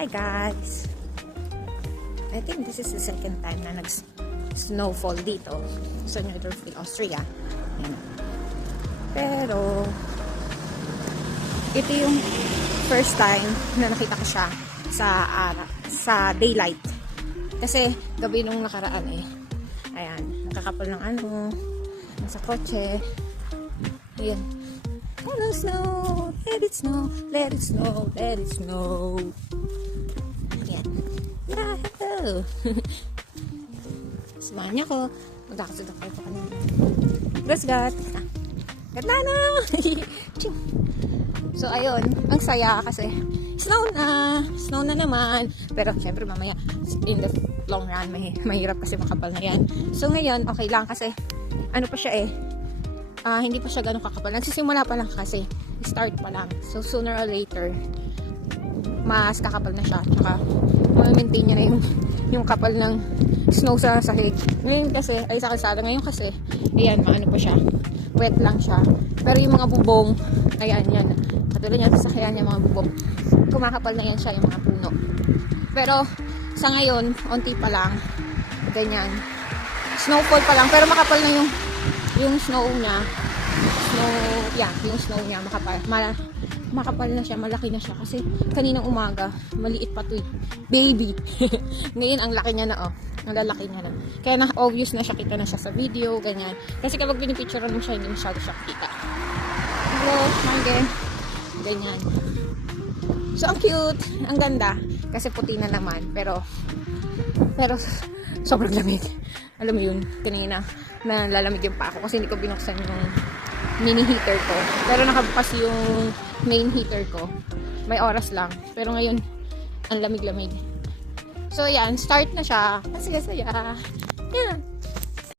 Hi guys! I think this is the second time na nag-snowfall dito sa Niederville, Austria. Ayan. Pero ito yung first time na nakita ko siya sa daylight. Kasi gabi nung nakaraan ayan, nakakapal ng nasa kotse. Ayan. Hello snow, let it snow, let it snow, let it snow. Ayan. Yahoo! Samahan niya ko. Magkakasunod ako ito kanina. Let's go! Ganda na! So, ayun. Ang saya kasi snow na naman. Pero, syempre, mamaya in the long run, mahirap kasi makapal na yan. So, ngayon, okay lang kasi ano pa siya hindi pa siya ganun kakapal. Nagsisimula pa lang kasi. Start pa lang. So, sooner or later, mas kakapal na siya. Tsaka, ma-maintain niya na yung kapal ng snow sa sahig. Ngayon kasi, ay sa kalsada. Ngayon kasi, ayan, maano pa siya. Wet lang siya. Pero yung mga bubong, ayan, yan. Katulad niya sa sakyan, yung mga bubong. Kumakapal na yan siya, yung mga puno. Pero, sa ngayon, onti pa lang. Ganyan. Snowfall pa lang. Pero makapal na yung snow niya. Yung snow niya makapal na siya, malaki na siya kasi kaninang umaga maliit pa to baby. Ngayon ang laki niya na ang lalaki niya na, kaya na obvious na siya, kita na siya sa video, ganyan. Kasi kapag pinipicturean mo siya, hindi masyado siya kita. Hello, again. Ganyan. So ang cute, ang ganda kasi puti na naman, pero sobrang lamig. Alam mo yun, kanina nalalamig yung pa ako kasi hindi ko binuksan yung mini heater ko. Pero nakabukas yung main heater ko. May oras lang. Pero ngayon, ang lamig-lamig. So, yan. Start na siya. Ang saya-saya. Yan.